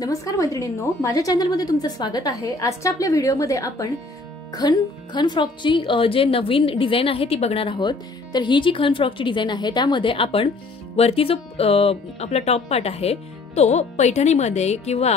नमस्कार मैत्रिणींनो, माझ्या चॅनलमध्ये तुमचं स्वागत आहे। आजच्या आपल्या व्हिडिओमध्ये आपण खन फ्रॉकची जे नवीन डिझाइन आहे ती बघणार आहोत। तर ही जी खन फ्रॉकची डिझाइन आहे त्यामध्ये आपण वरती जो आपला टॉप पार्ट आहे तो पैठणीमध्ये किंवा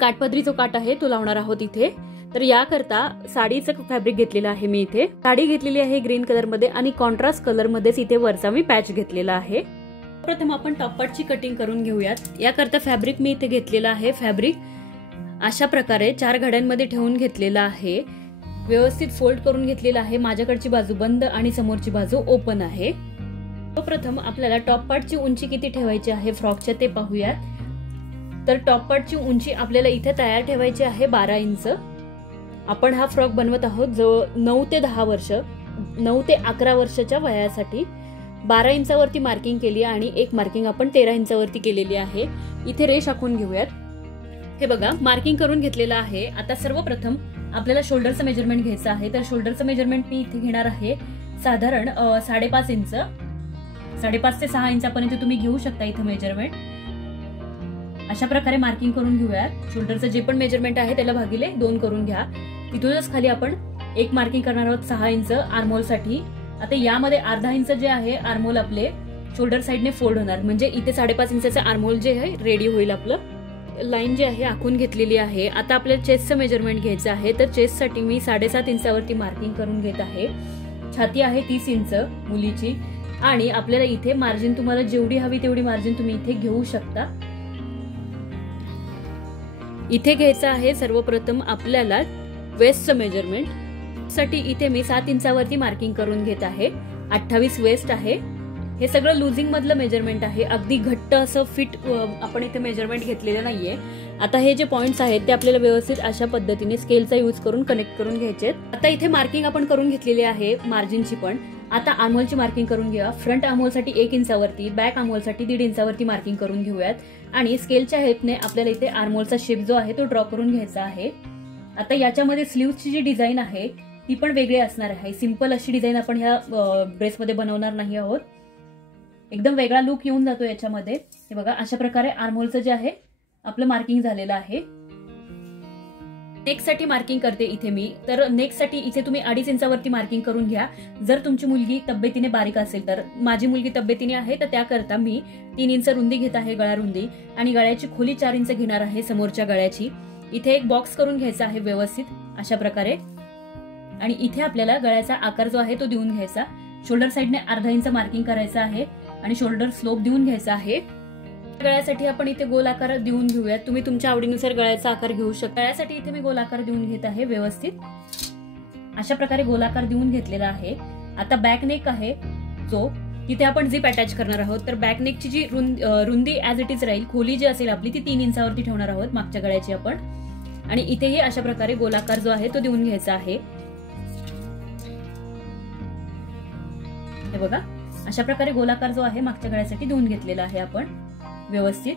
काठपदरी जो काठ आहे तो लावणार आहोत इथे। तर याकरता साडीचं फॅब्रिक घेतलेलं आहे मी इथे। साडी घेतलेली आहे ग्रीन कलर मध्ये आणि कॉन्ट्रास्ट कलर मध्येच इथे वरचा मी पॅच घेतलेला आहे। प्रथम आपण टॉप पार्टची कटिंग करून घेऊयात। याकरता फॅब्रिक मी इथे घेतलेला आहे। फॅब्रिक अशा प्रकारे 4 घड्यांमध्ये ठेवून घेतलेला आहे। व्यवस्थित फोल्ड करून घेतलेला आहे। माझ्याकडची बाजू बंद आणि समोरची बाजू ओपन आहे। प्रथम आपल्याला टॉप पार्टची उंची किती ठेवायची आहे फ्रॉकच्या ते पाहूयात। तर टॉप पार्टची उंची आपल्याला इथे तयार ठेवायची आहे 12 इंच। आपण हा फ्रॉक बनवत आहोत जो 9 ते 10 वर्ष 9 ते 11 वर्षाच्या वयासाठी 12 इंचावरती मार्किंग केली आणि एक मार्किंग आपण 13 इंचावरती केलेली आहे। इथे रेष आखून घेऊयात। हे बघा मार्किंग करून घेतलेलं आहे। आता सर्वप्रथम आपल्याला शोल्डरचं मेजरमेंट घ्यायचं आहे। तर शोल्डरचं मेजरमेंट मी इथे घेणार आहे साधारण 5.5 इंच। 5.5 ते 6 इंचापर्यंत तुम्ही घेऊ शकता इथे मेजरमेंट। अशा प्रकारे मार्किंग करून घेऊयात। शोल्डरचं जे पण मेजरमेंट आहे त्याला भागिले 2 करून घ्या। तिथूनच खाली आपण एक मार्किंग करणार आहोत 6 इंच आर्महोल साठी। आता यामध्ये अर्धा इंच जे आहे आर्महोल आपले शोल्डर साइडने फोल्ड होणार, म्हणजे इथे 5.5 इंचाचं आर्महोल जे आहे रेडी होईल। आपलं लाईन जी आहे आखून घेतलेली आहे। आता आपल्याला चेस्टचं मेजरमेंट घ्यायचं आहे। तर चेस्ट साठी मी 7.5 इंचावरती मार्किंग करून घेत आहे। छाती आहे 30 इंच मुलीची आणि आपल्याला इथे मार्जिन तुम्हाला जेवढी हवी तेवढी मार्जिन तुम्ही इथे घेऊ शकता। इथे घ्यायचं आहे सर्वप्रथम आपल्याला वेस्टचं मेजरमेंट साठी इथे मी 7 इंचावरती मार्किंग करून घेत आहे। 28 वेस्ट आहे। हे सगळं लुजिंग मधलं मेजरमेंट आहे। अगदी घट्ट असं फिट आपण इथे मेजरमेंट घेतलेलं नाहीये। आता हे जे पॉइंट्स आहेत ते आपल्याला व्यवस्थित अशा पद्धतीने स्केलचा यूज करून कनेक्ट करून घ्यायचे। आता इथे मार्किंग आपण करून घेतलेली आहे मार्जिनची पण। आता आर्महोलची मार्किंग करून घेऊया। फ्रंट आर्महोल साठी 1 इंचावरती, बॅक आर्महोल साठी 1.5 इंचावरती मार्किंग करून घेऊयात आणि स्केलच्या हेल्पने आपल्याला इथे आर्महोलचा शेप जो आहे तो ड्रॉ करून घ्यायचा आहे। आता याच्यामध्ये स्लीव्हची जी डिझाइन आहे ती पण वेगळी असणार आहे। सिंपल अशी डिझाइन आपण ह्या ड्रेसमध्ये बनवणार नाही आहोत। एकदम वेगळा लुक येऊन जातो याच्यामध्ये। हे बघा अशा प्रकारे आर्महोलचं जे आहे आपलं मार्किंग झालेलं आहे। नेक साठी मार्किंग करते इथे मी। तर नेक साठी इथे तुम्ही 2.5 इंचावरती मार्किंग करून घ्या जर तुमची मुलगी तब्येतीने बारीक असेल तर। माझी मुलगी तब्येतीने आहे तर त्याकरता मी 3 इंच रुंदी घेत आहे गळा रुंदी आणि गळ्याची खोली 4 इंच घेणार आहे समोरच्या गळ्याची। इथे एक बॉक्स करून घ्यायचा आहे व्यवस्थित अशा प्रकारे आणि इथे आपल्याला गळ्याचा आकार जो आहे तो देऊन घ्यायचा। शोल्डर साइडने अर्धा इंच मार्किंग करायचं आहे आणि शोल्डर स्लोप देऊन घ्यायचा आहे। गळ्यासाठी आपण इथे गोल आकार देऊन घेऊयात। तुम्ही तुमच्या आवडीनुसार गळ्याचा आकार घेऊ शकता। गळ्यासाठी इथे मी गोल आकार देऊन घेत आहे व्यवस्थित अशा प्रकारे गोल आकार देऊन घेतलेला आहे। आता बॅक नेक आहे जो तिथे आपण झिप अटॅच करणार आहोत। तर बॅक नेकची जी रुंदी ऍज इट इज राहील, खोली जी असेल आपली ती 3 इंचावरती ठेवणार आहोत मागच्या गळ्याची आपण। आणि इथेही अशा प्रकारे गोलाकार जो आहे तो देऊन घ्यायचा आहे। हे बघा अशा प्रकारे गोलाकार जो आहे मागच्या गळ्यासाठी देऊन घेतलेला आहे आपण व्यवस्थित।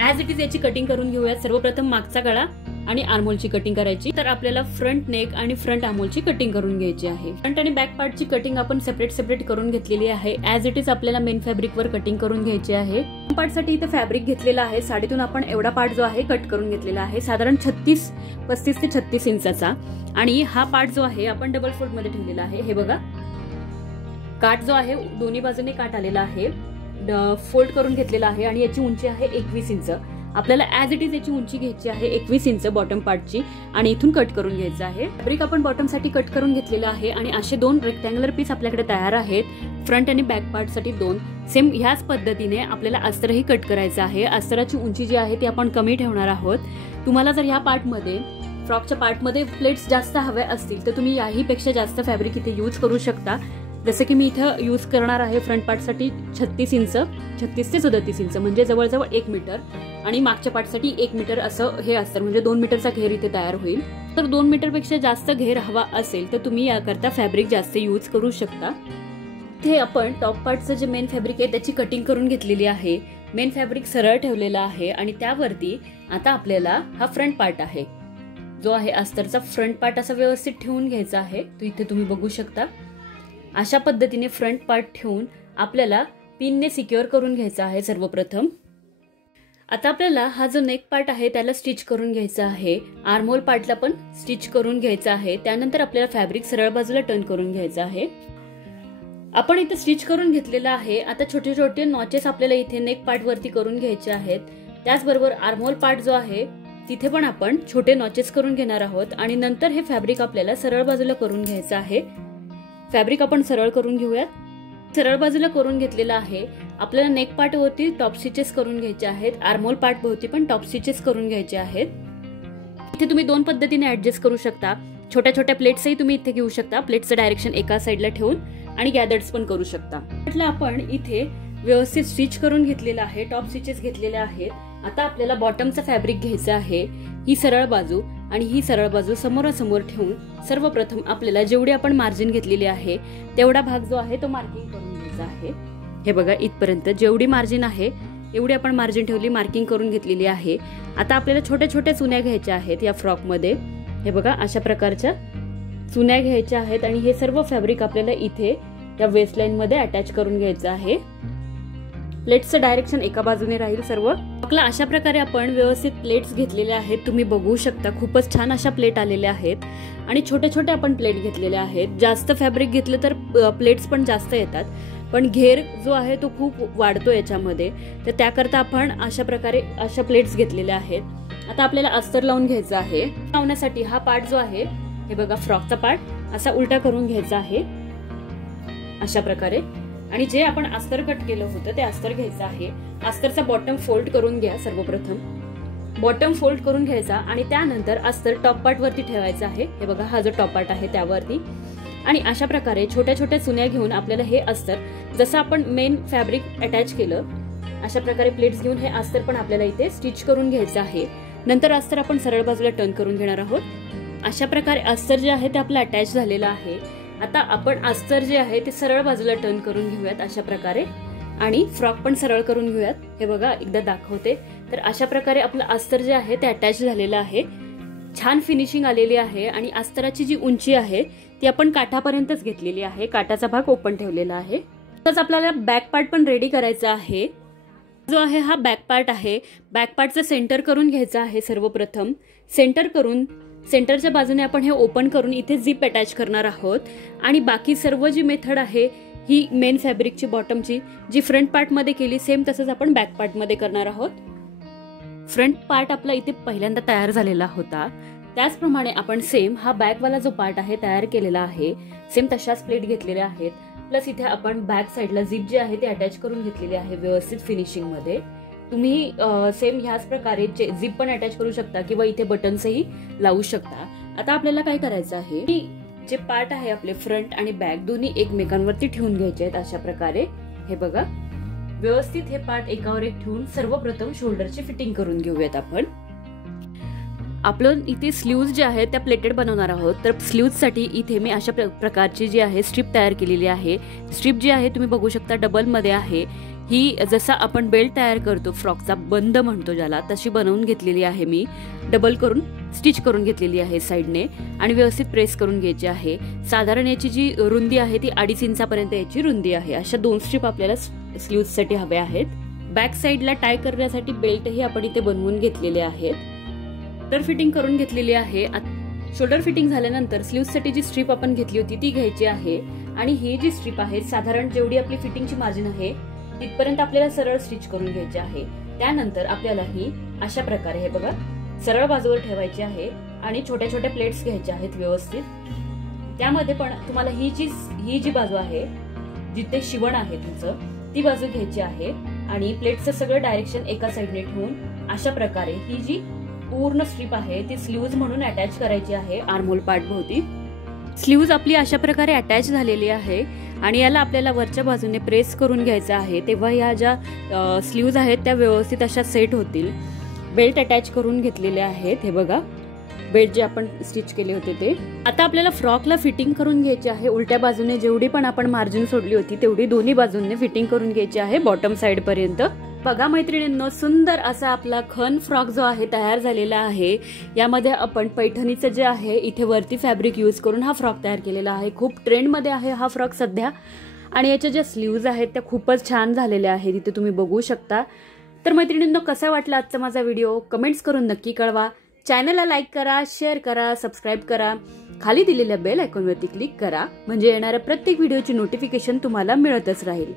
ऍज इट इज याची कटिंग करून घेऊयात। सर्वप्रथम मागचा गळा आणि आर्महोलची कटिंग करायची। तर आपल्याला फ्रंट नेक आणि फ्रंट आर्महोलची कटिंग करून घ्यायची आहे। फ्रंट आणि बॅक पार्टची कटिंग आपण सेपरेट करून घेतलेली आहे। ऍज इट इज आपल्याला मेन फॅब्रिक वर कटिंग करून घ्यायची आहे। पार्ट साठी इथे फॅब्रिक घेतलेला आहे। साडीतून आपण एवढा पार्ट जो आहे कट करून घेतलेला आहे साधारण 35 ते 36 इंचाचा। आणि हा पार्ट जो आहे आपण डबल फोल्ड मध्ये ठेवलेला आहे। हे बघा काठ जो आहे दोन्ही बाजूने काठ आलेला आहे, फोल्ड करून घेतलेला आहे आणि याची उंची आहे 21 इंच। आपल्याला ऍज इट इज याची उंची घ्यायची आहे 21 इंच बॉटम पार्टची आणि इथून कट करून घ्यायचं आहे। फॅब्रिक आपण बॉटम साठी कट करून घेतलेलं आहे आणि असे 2 रेक्टँग्युलर पीस आपल्याकडे तयार आहेत। फ्रंट आणि बॅक पार्ट साठी 2 सेम ह्याच पद्धतीने आपल्याला अस्तरही कट करायचं आहे। अस्तराची उंची जी आहे ती आपण कमी ठेवणार आहोत। तुम्हाला जर ह्या पार्टमध्ये फ्रॉकच्या पार्टमध्ये प्लेट्स जास्त हवे असतील तर तुम्ही याही पेक्षा जास्त फॅब्रिक इथे यूज करू शकता। जसे की मी इथं यूज करणार आहे फ्रंट पार्ट साठी 36 इंच 36 ते 37 इंच म्हणजे जवळजवळ 1 मीटर आणि मागच्या पार्ट साठी 1 मीटर असं हे असतं, म्हणजे 2 मीटरचा घेर इथे तयार होईल। तर 2 मीटर पेक्षा जास्त घेर हवा असेल तर तुम्ही याकरता फॅब्रिक जास्त यूज करू शकता। इथे आपण टॉप पार्टचं जे मेन फॅब्रिक आहे त्याची कटिंग करून घेतलेली आहे। मेन फॅब्रिक सरळ ठेवलेला आहे आणि त्यावरती आता आपल्याला हा फ्रंट पार्ट आहे जो आहे अस्तरचा फ्रंट पार्ट असा व्यवस्थित ठेवून घ्यायचा आहे। तो इथे तुम्ही बघू शकता अशा पद्धतीने फ्रंट पार्ट ठेवून आपल्याला पिनने सिक्युअर करून घ्यायचा आहे सर्वप्रथम। आता आपल्याला हा जो नेक पार्ट आहे त्याला स्टिच करून घ्यायचा आहे, आर्महोल पार्टला पण स्टिच करून घ्यायचा आहे। त्यानंतर आपल्याला फॅब्रिक सरळ बाजूला टर्न करून घ्यायचं आहे। आपण इथे स्टिच करून घेतलेला आहे। आता छोटे छोटे नॉचेस आपल्याला इथे नेक पार्ट वरती करून घ्यायचे आहेत। त्याचबरोबर आर्महोल पार्ट जो आहे तिथे पण आपण छोटे नॉचेस करून घेणार आहोत आणि नंतर हे फॅब्रिक आपल्याला सरळ बाजूला करून घ्यायचं आहे। फॅब्रिक आपण सरळ करून घेऊयात। सरळ बाजूला करून घेतलेला आहे। आपल्याला नेक पार्ट वरती टॉप स्टिचेस करून घ्यायचे आहेत, आर्महोल पार्ट भोवती पण टॉप स्टिचेस करून घ्यायचे आहेत। इथे तुम्ही दोन पद्धतीने ऍडजस्ट करू शकता। छोट्या छोट्या प्लेट्सही तुम्ही इथे घेऊ शकता, प्लेट्सचं डायरेक्शन एका साइडला ठेवून, आणि गॅदर्स पण करू शकता। म्हटलं आपण इथे व्यवस्थित स्टिच करून घेतलेला आहे, टॉप स्टिचेस घेतलेले आहेत। आता आपल्याला बॉटमचा फॅब्रिक घ्यायचा आहे। ही सरळ बाजू आणि ही सरळ बाजू समोरासमोर ठेवून सर्वप्रथम आपल्याला जेवढी आपण मार्जिन घेतलेली आहे तेवढा भाग जो आहे तो मार्किंग करून घ्यायचा आहे। हे बघा, इथपर्यंत जेवढी मार्जिन आहे एवढी आपण मार्जिन ठेवली, मार्किंग करून घेतलेली आहे। आता आपल्याला छोट्या छोट्या चुन्या घ्यायच्या आहेत या फ्रॉक मध्ये। हे बघा, अशा प्रकारच्या चुन्या घ्यायच्या आहेत आणि हे सर्व फॅब्रिक आपल्याला इथे या वेस्ट लाईन मध्ये अटॅच करून घ्यायचं आहे। प्लेट्सचं डायरेक्शन एका बाजूने राहील सर्व। आपला अशा प्रकारे आपण व्यवस्थित प्लेट्स घेतलेल्या आहेत, तुम्ही बघू शकता खूपच छान अशा प्लेट आलेल्या आहेत आणि छोटे छोटे आपण प्लेट घेतलेल्या आहेत। जास्त फॅब्रिक घेतलं तर प्लेट्स पण जास्त येतात, पण घेर जो आहे तो खूप वाढतो याच्यामध्ये, तर त्याकरता आपण अशा प्रकारे अशा प्लेट्स घेतलेल्या आहेत। आता आपल्याला अस्तर लावून घ्यायचं आहे। लावण्यासाठी हा पार्ट जो आहे, हे बघा फ्रॉकचा पार्ट असा उलटा करून घ्यायचा आहे अशा प्रकारे, आणि जे आपण अस्तर कट केलं होतं ते अस्तर घ्यायचं आहे। अस्तरचा बॉटम फोल्ड करून घ्या, सर्वप्रथम बॉटम फोल्ड करून घ्यायचा आणि त्यानंतर अस्तर टॉप पार्ट वरती ठेवायचा आहे। हे बघा, हा जो टॉप पार्ट आहे त्यावरती, आणि अशा प्रकारे छोट्या छोट्या चुन्या घेऊन आपल्याला हे अस्तर, जसं आपण मेन फॅब्रिक अटॅच केलं अशा प्रकारे प्लेट्स घेऊन हे अस्तर पण आपल्याला इथे स्टिच करून घ्यायचं आहे। नंतर अस्तर आपण सरळ बाजूला टर्न करून घेणार आहोत। अशा प्रकारे अस्तर जे आहे ते आपलं अटॅच झालेलं आहे। आता आपण अस्तर जे आहे ते सरळ बाजूला टर्न करून घेऊयात अशा प्रकारे, आणि फ्रॉक पण सरळ करून घेऊयात। हे बघा, एकदा दाखवते, तर अशा प्रकारे आपलं अस्तर जे आहे ते अटॅच झालेलं आहे। छान फिनिशिंग आलेली आहे आणि अस्तराची जी उंची आहे ती आपण काठापर्यंतच घेतलेली आहे, काठाचा भाग ओपन ठेवलेला आहे। तसंच आपल्याला बॅक पार्ट पण रेडी करायचा आहे। जो आहे हा बॅक पार्ट आहे, बॅक पार्टचं सेंटर करून घ्यायचं आहे। सर्वप्रथम सेंटर करून सेंटरच्या बाजूने आपण हे ओपन करून इथे झिप अटॅच करणार आहोत, आणि बाकी सर्व जी मेथड आहे ही मेन फॅब्रिकची बॉटमची जी फ्रंट पार्ट मध्ये केली सेम तसंच आपण बॅक पार्ट मध्ये करणार आहोत। फ्रंट पार्ट आपला इथे पहिल्यांदा तयार झालेला होता, त्याचप्रमाणे आपण सेम हा बॅक वाला जो पार्ट आहे तयार केलेला आहे, सेम तशाच प्लेट घेतलेल्या आहेत। प्लस इथे आपण बॅक साइडला झिप जे आहे ते अटॅच करून घेतलेली आहे व्यवस्थित फिनिशिंग मध्ये। तुम्ही सेम ह्याच प्रकारे झिप पण अटॅच करू शकता किंवा इथे बटन्सही लावू शकता। आता आपल्याला काय करायचं आहे, जे पार्ट आहे आपले फ्रंट आणि बॅक दोन्ही एकमेकांवरती ठेवून घ्यायचे आहेत अशा प्रकारे। हे बघा, व्यवस्थित हे पार्ट एकावर एक ठेवून सर्वप्रथम शोल्डरची फिटिंग करून घेऊयात आपण। आपलं इथे स्लीव्ज जे आहे त्या प्लेटेड बनवणार आहोत, तर स्लीव्ज साठी इथे मी अशा प्रकारची जी आहे स्ट्रिप तयार केलेली आहे। स्ट्रिप जी आहे तुम्ही बघू शकता डबल मध्ये आहे। ही जसा आपण बेल्ट तयार करतो फ्रॉकचा, बंद म्हणतो ज्याला, तशी बनवून घेतलेली आहे मी। डबल करून स्टिच करून घेतलेली आहे साइडने, आणि व्यवस्थित प्रेस करून घ्यायची आहे। साधारण याची जी रुंदी आहे ती 2.5 इंचापर्यंत याची रुंदी आहे। अशा 2 स्ट्रिप आपल्याला स्लीव्ज साठी हव्या आहेत। बॅक साइडला टाय करण्यासाठी बेल्टही आपण इथे बनवून घेतलेले आहेत। शोल्डर फिटिंग करून घेतलेली आहे। शोल्डर फिटिंग झाल्यानंतर स्लीव्ज साठी जी स्ट्रिप आपण घेतली होती ती घ्यायची आहे, आणि ही जी स्ट्रिप आहे साधारण जेवढी आपली फिटिंगची मार्जिन आहे तिथपर्यंत आपल्याला सरळ स्टिच करून घ्यायची आहे। त्यानंतर आपल्याला ही अशा प्रकारे, हे बघा, सरळ बाजूवर ठेवायची आहे आणि छोट्या छोट्या प्लेट्स घ्यायच्या आहेत व्यवस्थित। त्यामध्ये पण तुम्हाला ही जी बाजू आहे जिथे शिवण आहे तुमचं ती बाजू घ्यायची आहे, आणि प्लेटचं सगळं डायरेक्शन एका साइडने ठेवून अशा प्रकारे ही जी पूर्ण स्ट्रिप आहे ती स्लीव्ज म्हणून अटॅच करायची आहे आर्महोल पार्ट भोवती। स्लीव्ज आपली अशा प्रकारे अटॅच झालेली आहे, आणि याला आपल्याला वरच्या बाजूने प्रेस करून घ्यायचं आहे, तेव्हा या ज्या स्लीव्ज आहेत त्या व्यवस्थित अशा सेट होतील। बेल्ट अटॅच करून घेतलेले आहेत, हे बघा, बेल्ट जे आपण स्टिच केले होते ते। आता आपल्याला फ्रॉकला फिटिंग करून घ्यायची आहे। उलट्या बाजूने जेवढी पण आपण मार्जिन सोडली होती तेवढी दोन्ही बाजूंनी फिटिंग करून घ्यायची आहे बॉटम साइड पर्यंत। बघा मैत्रिणींनो, सुंदर असा आपला खन फ्रॉक जो आहे तयार झालेला आहे। यामध्ये आपण पैठणीचं जे आहे इथे वरती फॅब्रिक यूज करून हा फ्रॉक तयार केलेला आहे। खूप ट्रेंड मध्ये आहे हा फ्रॉक सध्या, आणि याच्या ज्या स्लीव्ज आहेत त्या खूपच छान झालेल्या आहेत, इथे तुम्ही बघू शकता। तर मैत्रिणींनो, कसा वाटला आजचा माझा व्हिडिओ कमेंट्स करून नक्की कळवा. चॅनलला लाईक करा, शेअर करा, सबस्क्राईब करा. खाली दिलेल्या बेल आयकॉनवरती क्लिक करा म्हणजे येणाऱ्या प्रत्येक व्हिडिओची नोटिफिकेशन तुम्हाला मिळतच राहील.